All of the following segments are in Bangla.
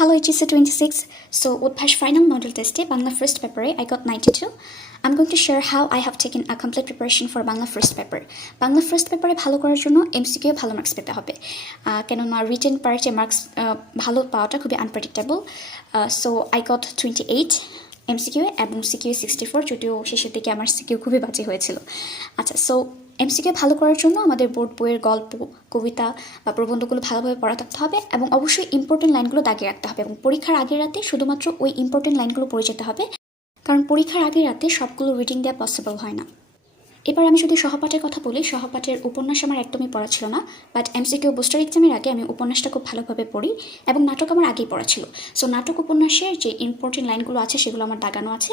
Hello HSC 26. So Udbhash final model test Bangla first paper I got 92. I'm going to share how I have taken a complete preparation for Bangla first paper. Bangla first paper ভালো করার জন্য MCQ ভালো মার্কস পেতে হবে কেননা রিটেন পার্টে মার্কস ভালো পাওয়াটা খুবই unpredictable so I got 28 MCQ এবং CQ 64 যদিও শেষের দিকে আমার CQ খুবই বাজে হয়েছিল আচ্ছা সো MCQ ভালো করার জন্য আমাদের বোর্ড বইয়ের গল্প কবিতা বা প্রবন্ধগুলো ভালোভাবে পড়া থাকতে হবে এবং অবশ্যই ইম্পর্টেন্ট লাইনগুলো দাগিয়ে রাখতে হবে এবং পরীক্ষার আগের রাতে শুধুমাত্র ওই ইম্পর্টেন্ট লাইনগুলো পড়ে যেতে হবে কারণ পরীক্ষার আগের রাতে সবগুলো রিডিং দেওয়া পসিবল হয় না এবার আমি যদি সহপাঠের কথা বলি সহপাঠের উপন্যাস আমার একদমই পড়া ছিল না বাট MCQ বুস্টার এক্সামের আগে আমি উপন্যাসটা খুব ভালোভাবে পড়ি এবং নাটক আমার আগেই পড়া ছিল সো নাটক উপন্যাসের যে ইম্পর্টেন্ট লাইনগুলো আছে সেগুলো আমার দাগানো আছে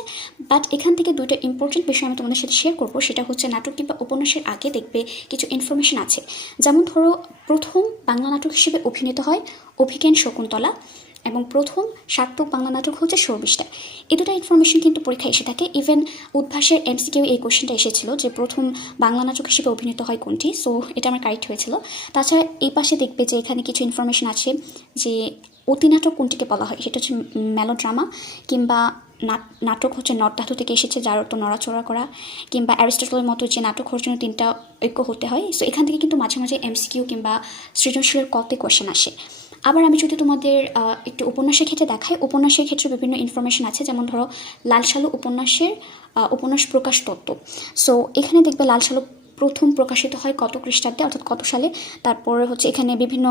বাট এখান থেকে দুইটা ইম্পর্টেন্ট বিষয় আমি তোমাদের সাথে শেয়ার করবো সেটা হচ্ছে নাটক কিংবা উপন্যাসের আগে দেখবে কিছু ইনফরমেশন আছে যেমন ধরো প্রথম বাংলা নাটক হিসেবে অভিনীত হয় অভিজ্ঞান শকুন্তলা এবং প্রথম সার্থক বাংলা নাটক হচ্ছে শর্মিষ্ঠা এই দুটো ইনফরমেশন কিন্তু পরীক্ষায় এসে থাকে ইভেন উদ্ভাসের MCQ এই কোশ্চেনটা এসেছিল যে প্রথম বাংলা নাটক হিসেবে অভিনীত হয় কোনটি সো এটা আমার কারেক্ট হয়েছিল তাছাড়া এই পাশে দেখবে যে এখানে কিছু ইনফরমেশন আছে যে অতিনাটক কোনটিকে বলা হয় সেটা হচ্ছে মেলোড্রামা কিংবা নাটক হচ্ছে নট ধাতু থেকে এসেছে যার অর্থ নড়াচড়া করা কিংবা অ্যারিস্টটলের মতো যে নাটক হওয়ার জন্য তিনটা ঐক্য হতে হয় সো এখান থেকে কিন্তু মাঝে মাঝে MCQ কিংবা সৃজনশীলের কতে কোশ্চেন আসে আবার আমি যদি তোমাদের একটু উপন্যাসের ক্ষেত্রে দেখাই উপন্যাসের ক্ষেত্রে বিভিন্ন ইনফরমেশন আছে যেমন ধরো লাল সালু উপন্যাসের উপন্যাস প্রকাশ তত্ত্ব সো এখানে দেখবে লাল সালু প্রথম প্রকাশিত হয় কত খ্রিস্টাব্দে অর্থাৎ কত সালে তারপরে হচ্ছে এখানে বিভিন্ন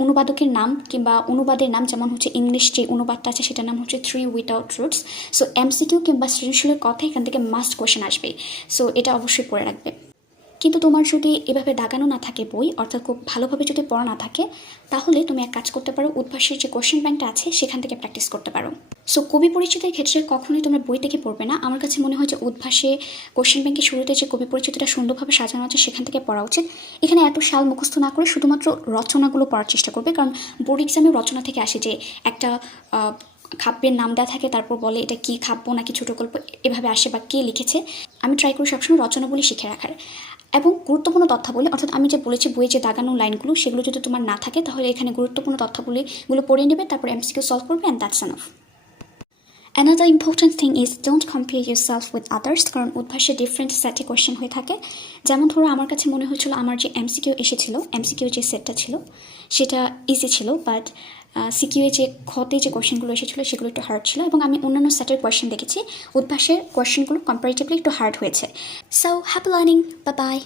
অনুবাদকের নাম কিংবা অনুবাদের নাম যেমন হচ্ছে ইংলিশ যে অনুবাদটা আছে সেটার নাম হচ্ছে 3 উইদাউট রুটস সো MCQ কিংবা সৃজনশীলের কথা এখান থেকে মাস্ট কোশ্চেন আসবে সো এটা অবশ্যই পড়ে রাখবে কিন্তু তোমার যদি এভাবে দাগানো না থাকে বই অর্থাৎ খুব ভালোভাবে যদি পড়া না থাকে তাহলে তুমি এক কাজ করতে পারো উদ্ভাসের যে কোশ্চেন ব্যাংকটা আছে সেখান থেকে প্র্যাকটিস করতে পারো সো কবি পরিচিতির ক্ষেত্রে কখনোই তোমরা বই থেকে পড়বে না আমার কাছে মনে হয় যে উদ্ভাসে কোশ্চেন ব্যাংকের শুরুতে যে কবি পরিচিতিটা সুন্দরভাবে সাজানো আছে সেখান থেকে পড়া উচিত এখানে এত সাল মুখস্থ না করে শুধুমাত্র রচনাগুলো পড়ার চেষ্টা করবে কারণ বোর্ড এক্সামে রচনা থেকে আসে যে একটা খাব্যের নাম দেওয়া থাকে তারপর বলে এটা কি খাব্য নাকি ছোটো গল্প এভাবে আসে বা কে লিখেছে আমি ট্রাই করি সবসময় রচনাবলী শিখে রাখার এবং গুরুত্বপূর্ণ তথ্যাবলী অর্থাৎ আমি যে বলেছি বইয়ে যে দাগানো লাইনগুলো সেগুলো যদি তোমার না থাকে তাহলে এখানে গুরুত্বপূর্ণ তথ্যাবলীগুলো পড়ে নেবে তারপর MCQ সলভ করবে and that's enough Another important thing is don't compare yourself with others কারণ উদ্ভাসে ডিফারেন্ট সেটে কোয়েশ্চেন হয়ে থাকে যেমন ধরো আমার কাছে মনে হয়েছিল আমার যে MCQ এসেছিল MCQ যে সেটটা ছিল সেটা ইজি ছিল বাট CQ যে খতে যে কোয়েশ্চেনগুলো এসেছিলো সেগুলো একটু হার্ড ছিল এবং আমি অন্যান্য সেটের কোয়েশ্চেন দেখেছি উদ্ভাসের কোয়েশ্চেনগুলো কম্পারেটিভলি একটু হার্ড হয়েছে so happy learning bye bye